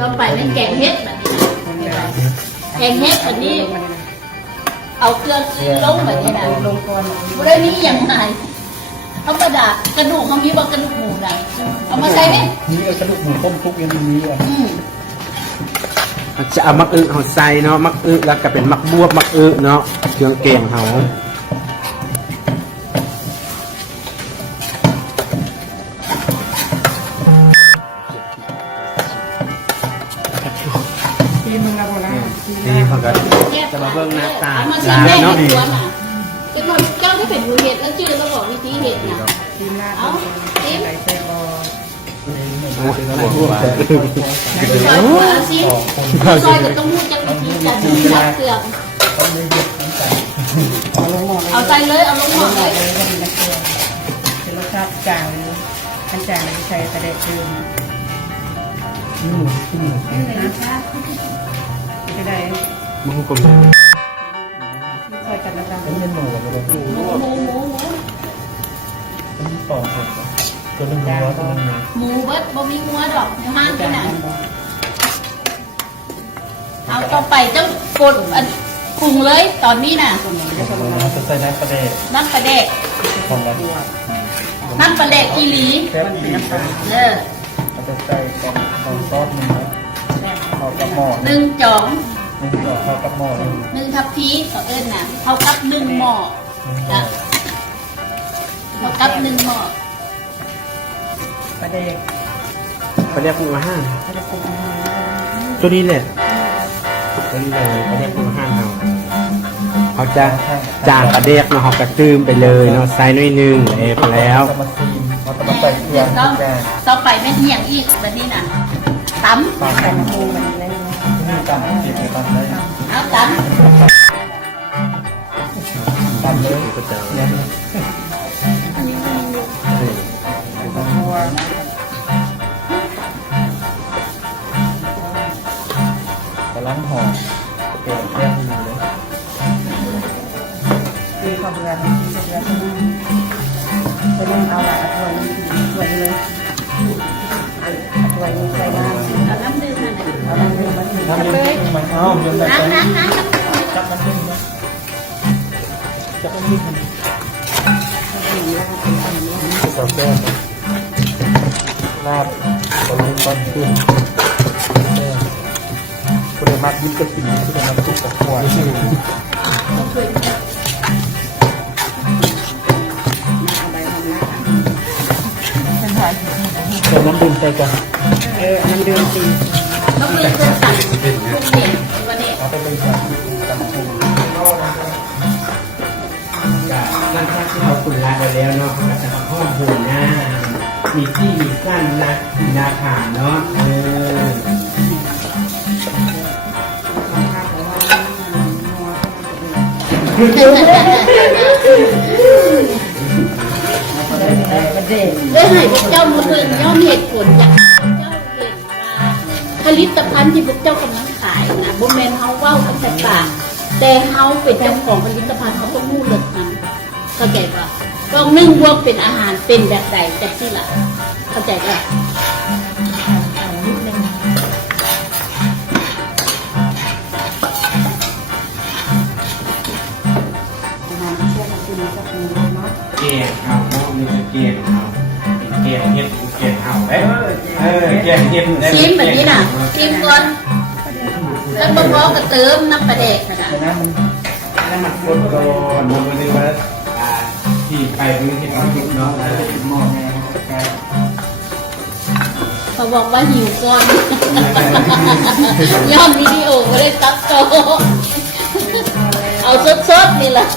ต่อไปเป็นแกงเฮ็ดแบบนี้แกงเฮ็ดแบบนี้เอาเกลือลงแบบนี้นะลงก่อนบ่ได้มีอย่างไรเขาประดากระดูกเขามีบอกกระดูกหมูนะเอามาใส่ไหมนี่กระดูกหมูต้มทุกยังมีอ่ะจะเอามักอึเขาใส่เนาะมักอึแล้วก็เป็นมักบวบมักอึเนาะเครื่องแกงเขานี่เขาก็จะมาเบิ่งหน้าตาร้านเนาะจะนอนเจ้าที่เป็นมือเห็ดแล้วชื่อแล้วบอกวิธีเห็ดนะเอาซิมซอยกับต้องพูดจังวิธีการดูจับเกลือเอาใจเลยเอาลงหมดเลยรสชาติจางอันจางใส่กระเด็ดดื่มจะได้มึงกลมใส่กันแล้วกันเป็นหมูกับหมูเป็นปอกตัวนึงหัวตัวนึงหมูเบิดบ่มีหัวดอกห้างที่ไหนเอาต่อไปเจ้ากดปรุงเลยตอนนี้น่ะจะใส่น้ำปลาเด็กน้ำปลาเด็กของเราน้ำปลาเด็กอีหลีเราจะใส่ของซอสนึงเขากับหม้อ1 จองเขากับหม้อ1 ทัพพีเขาเอิ้นน่ะเขากับ1 หม้อจ้ะเขากับ1 หม้อประเด็กเขาเรียกปรุงอาหารตัวนี้แหละตัวนี้เลยเขาเรียกปรุงอาหารเขาจะจางกระเดกเนาะเขากระตื้มไปเลยเนาะใส่น้อยนึงเอฟแล้วเขาจะมาใส่เครื่องต่อไปแม่เหี่ยงอีกแบบนี้น่ะตำใส่น้ำมันเลยนี่ตำจีบตำเลยเอาตำเลยก็จะกำลังห่อเกลี่ยเรียบร้อยเลยดีความเบื่อที่จะเบื่อจะเล่นเอาละถ้วยเลยถ้วยนี้ใส่น้ำเอาน้ำดื่มมาหน่อยเอาน้ำดื่มมาน้ำเลยเอาเดี๋ยวน้ำจับมันดึงนะจับมันดึงมันสอบแก้ลาบคนนี้ก้อนขึ้นคุณได้มายิ้มกระสีคุณได้มาตุกกับหัวเดี๋ยวน้ำดื่มใส่กันน้ำดื่มตีต้องมีเครื่องสั่งทุกเด็กวันนี้เอาไปเลยครับหลังจากที่เราขุ่นลาไปแล้วเนาะก็จะมาห้องหุ่นหน้ามีที่มีสั้นนะมีนาขานเนาะได้ให้พวกเจ้ามาเพิ่มย่อมเหตุผลจากเจ้าเห็นว่าผลิตภัณฑ์ที่พวกเจ้ากำลังขายนะบ่แม่นเฮาเว้ากันแต่ปากแต่เฮาเป็นเจ้าของผลิตภัณฑ์เขาต้องรู้เรื่องนั้นเข้าใจป่ะต้องนึ่งบวกเป็นอาหารเป็นแบบใดจากที่ล่ะเข้าใจป่ะเกงเอาเนาะมีเกงเอาเกงเห็ดเกงเอาเกงเห็ดชิมแบบนี้น่ะชิมก่อนแล้วบ่พอก็เติมน้ำปลาแดกน่ะน้ำมันข้นก่อนมันก็เลยว่าที่ไปคือเห็ดน้ำซุปเนาะแล้วจะหม้อแห้งเขาบอกว่าหิวก่อนย้อนวิดีโอไม่ได้ตัดต่อเอาสดๆนี่แหละ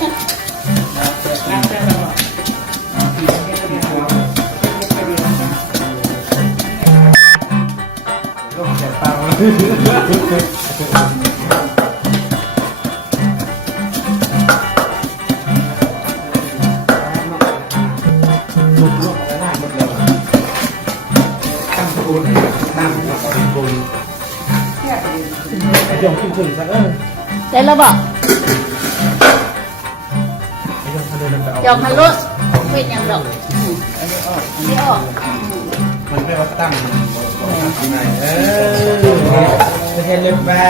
ยองขึ้นซะได้แล้วบอกยองฮัลโหลเป็นยังดอกอันนี้ออกมันไม่ว่าตั้งข้างใน ให้เลือกว่า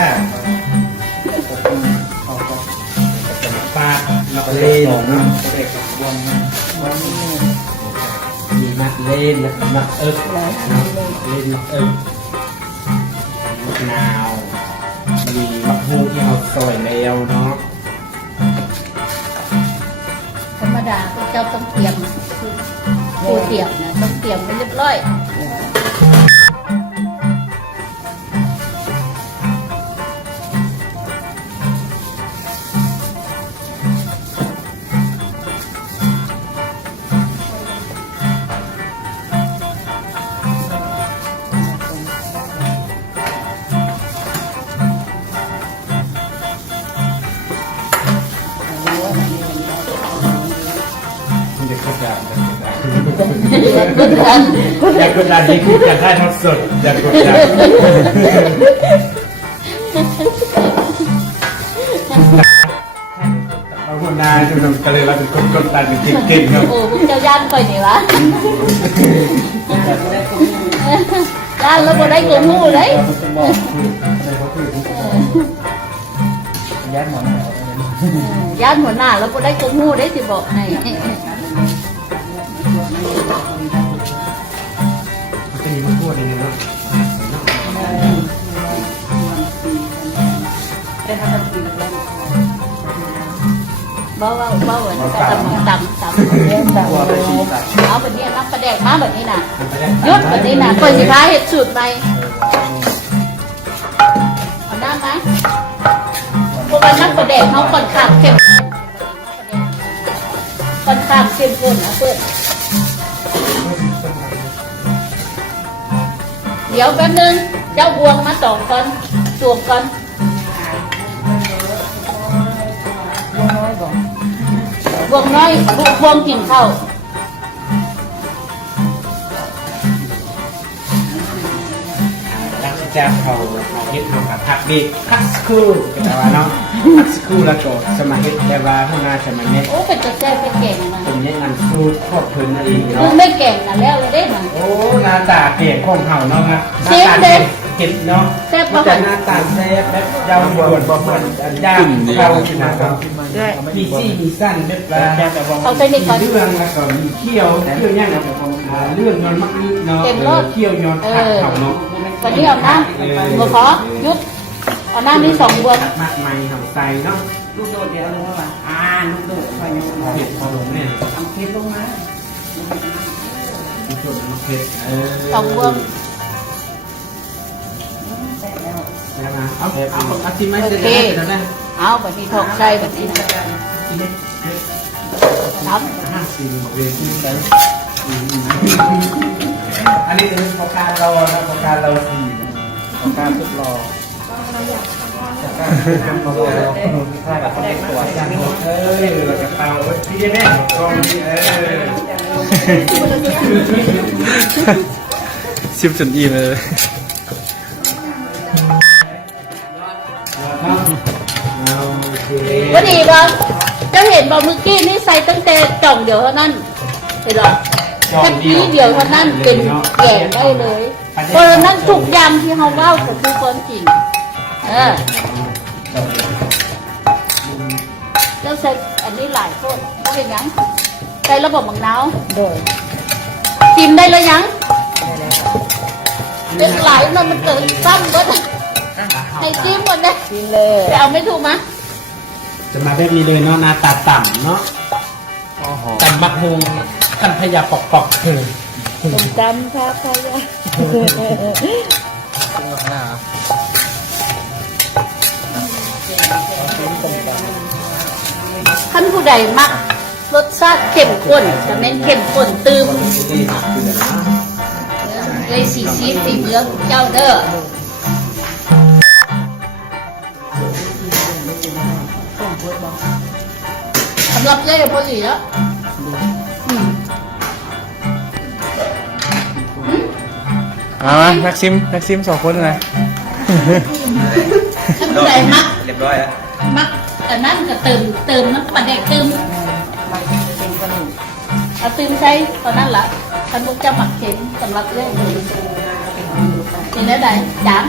เขาก็ ปลานักเล่นเนาะ เด็กกับวันนี้ มีนักเล่นนักเอิร์กเนาะเล่นนักเอิร์กมะนาวมีมะฮุงที่เราซอยแล้วเนาะ ธรรมดาพวกเจ้าต้องเตรียมตัวเตรียมนะต้องเตรียมไว้เรียบร้อย มันจะกดดันอยากกดดันนี่คือการได้ทอดสดอยากกดดันบางคนนายจะก็เลยเราเป็นคนกดดันเป็นเก่งๆครับ โอ้พวกเจ้าย่านไปนี่วะย่านแล้วบ่ได้กงหูเลย เขาจะบอกอะไรเขาคือย้ายหมอนหนาว ย่านหัวหน้าแล้วบ่ได้กงหูได้สิบอกให้ มันจะมีมะกรูดในนี้เนาะ บ่เหมือนตำ ตัวไปชีตัด เอาแบบนี้น้ำปลาแดกมาแบบนี้น่ะ มันไปได้ ยศแบบนี้น่ะเปิดสิค้าเห็ดสูตรใหม่เอาได้ไหมพวกมันน้ำปลาแดกเขาก่อนขาดเข้มก่อนขาดเข้มข้นนะเพื่อนเดี๋ยวแป๊บนึงเจ้าบวงมา2 ก่อนสวมก่อน น้อยบอก บวงน้อยบวงกินข้าว ตั้งใจเขาเฮ็ดเขาผักดีพักสกูแต่ว่าเนาะพักสกูแล้วก็สมาเฮ็ดแต่ว่าพวกน่าจะมาเน็ต โอ้เป็นจะแซ่บเป็นแก่งนะ เป็นยังงานสูตรครอบครัวเอง มึ เนาะ งไม่แก่งนะแล้วเลยได้หน่อย โอ้หน้าตาเก่งของเฮาเนาะนะห เช น้า ฟ ตา เด็ เก่ ด งเนาะ แซ่บ มัน ปะ จะหน้าตาแซ่บแบบยาวบวนบ่เหมือนย่างเราสินะครับมีซี่มีสั้นเม็ดปลา เขาใส่ในก่อน เรื่องแล้วก็มีเคี่ยวย่างกับเรื่องยอนมักนิดเนาะเคี่ยวยอนผักเขาเนาะ วันนี้เอาน้ำมาขอยุบเอาน้ำนี่2 บวง มากมายเฮาใส่เนาะ ลูกโดดเดี๋ยวลงมาลูกโดดคอยลงมา เผ็ดพอลงเนี่ย เอาคลิปลงมา มีส่วนมะเขือ2 บวง นะเอาที่ไม่ได้แล้วนะ เอาแบบนี้ถกใส่แบบนี้นะท 54เวทีอันนี้เป็นโครงการเรานะโครงการเราสี่ ของการทดลองจากการทำมาลองที่ค่ายกับคนในตัวอย่าง กระเป๋าพี่แม่กองนี้ชิมจนอิ่มเลย ำก็ดีบ่จะเห็นบ่เมื่อกี้นี่ใส่ตั้งแต่จ่องเดียวเท่านั้นเห็นหรอแค่นี้เดียวเท่านั้นเป็นแก่ได้เลยเพราะฉะนั้นทุกอย่างที่เขาเล่าก็คือความจริงเจ้าใส่อันนี้หลายคนก็เป็นยังใส่ระบบมังนาว โดด กินได้เลยยัง ได้แล้ว เป็นหลายมันเกิดซ้ำก็ให้จิ้มหมดเลย กินเลย แต่เอาไม่ถูกมั้ย จะมาแบบนี้เลยเนาะหน้าตาต่ำเนาะกันบักฮงกันพยาปอกคือ ผมจำครับใครอะ หน้า ท่านผู้ใดมักรสชาติเข้มข้นจะเน้นเข้มข้นตื่มเลยสีชีสีเมืองเจ้าเด้อสำหรับเล่พอดีแล้วมาแม็กซิม2 คนนะ ท่านผู้ใดมัก เรียบร้อยแล้ว มักอันนั้นก็เติมน้ำปลาแดกเติม มันเป็นกระดูก เอาเติมใช้ตอนนั้นละท่านพวกเจ้าหมักเข็มสำหรับเล่เป็นได้จาง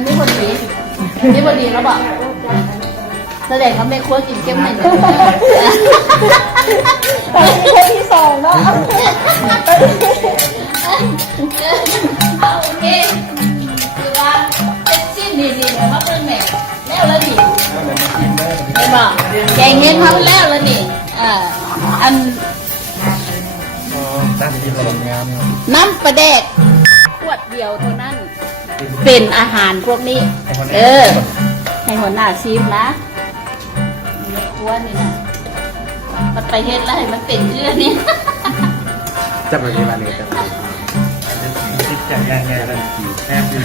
อันนี้พอดีนี่พอดีแล้วบอกแสดงว่าแม่ครัวกินเค็มหน่อยนะ แต่นี่แค่ที่สองเนาะ เอาโอเคคือว่าเป็นชิ้นดีๆเนี่ยมาเป็นแม่แล้วนี่ไม่บอกแกงเห็ดเขาแล้วนี่อัน ตั้งที่กำลังงามเนาะ น้ำปลาแดกขวดเดียวเท่านั้น เป็นอาหารพวกนี้ ให้หัวหน้าซีฟนะไม่กลัวนี่นะมันไปเฮ็ดแล้วให้มันเป็นเรื่องนี้ จะมาที่บ้านนี้จะ ติดใจแง่ๆเลยแอบดี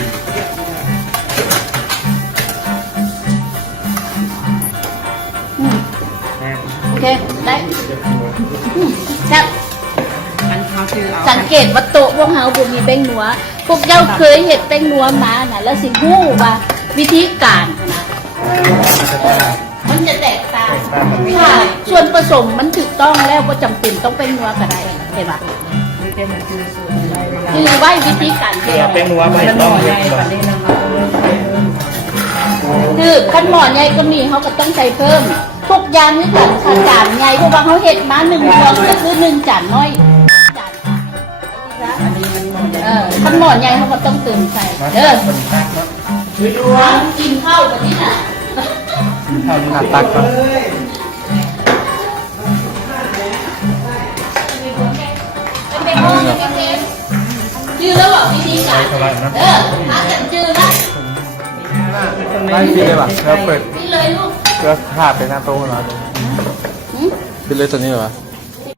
อืม แอบ โอเค ได้ครับ มันเขาคือเอา สังเกตว่าโต๊ะพวกเฮาบ่มีแป้งนัว พวกเจ้าเคยเห็ดแป้งนัวมาน่ะ แล้วสิฮู้ว่าวิธีการนะมันจะแตกต่างค่ะส่วนผสมมันถูกต้องแล้วบ่จำเป็นต้องแป้งนัวก็ได้เห็นปะ ไม่ได้มันคือสูตรอะไรเวลา คือไว้วิธีการ เกลื เฮ็ อ ด เป็นนัวใบ มันห ต น่ อง อใหญ่ ก่ ก อ ว่าน นี้นะคะเริ่มใส่เพิ่ม คือขั้นหม้อใหญ่ก็มีเขาก็ต้องใส่เพิ่ม ทุกอย่างนี่กันค่ะจานใหญ่เพราะว่าเขาเห็ดมา1พวงก็คือ1จานน้อยจาน อันนี้มันหน่อใหญ่ ขั้นหม้อใหญ่เขาก็ต้องเติมใส่ มา เด้อ คนตักเนาะ กินข้าวแบบนี้น่ะ ข้าวนี่ หน้าตักก่อน เป็นหม้อเป็นเทปชื่อแล้วบอกวิธีการ เท่าไหร่นะ ถ้าจะชื่อนะ ไม่พี่เลยป่ะเราเปิด นี่เลยลูก เพื่อภาพเป็นหน้าโต๊ะเรา หืม เป็นเลยตัวนี้เหรอวะ